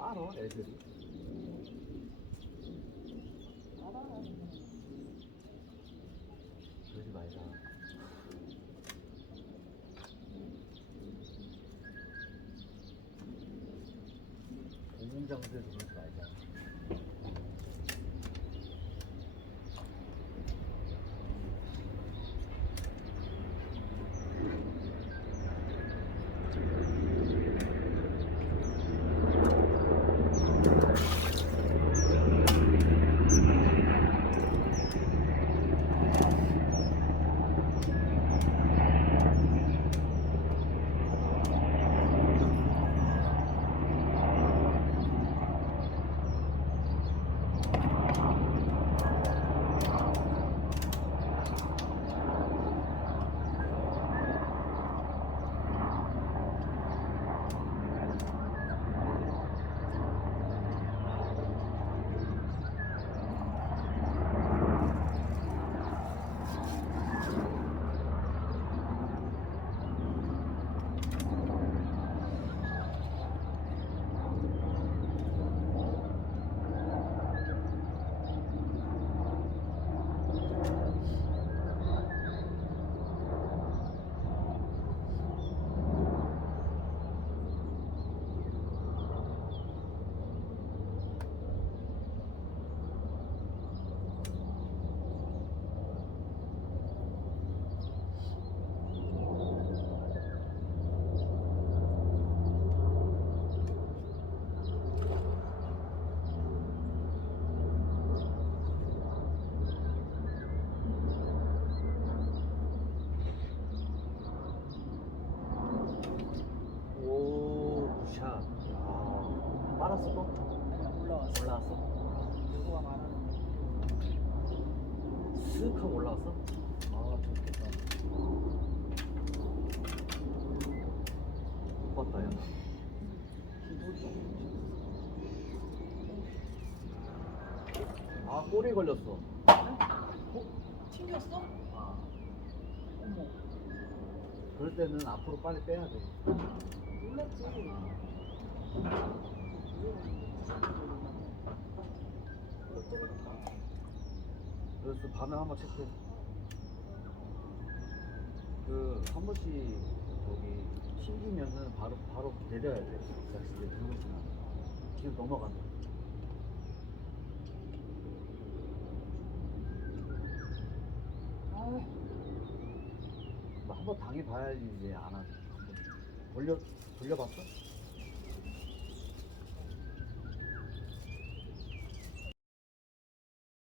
빨어 애들이. 그러지 말자. 공장에서 그러지 말자. 샷. 아, 빨았어 또? 올라왔어. 올라왔어? 누구가 말하는 슥 하고 올라왔어? 아, 좋겠다. 못 봤다, 야. 아, 꼬리에 걸렸어. 튕겼어? 아, 어머, 그럴 때는 앞으로 빨리 빼야 돼. 놀랐지. 그래서 밤에 한번 체크해. 그, 한 번씩, 저기, 튕기면은 바로 내려야 돼. 낚싯대 들고 있으면. 지금 넘어간다. 아, 한 번 당해봐야지 이제 안 하지. 돌려봤어?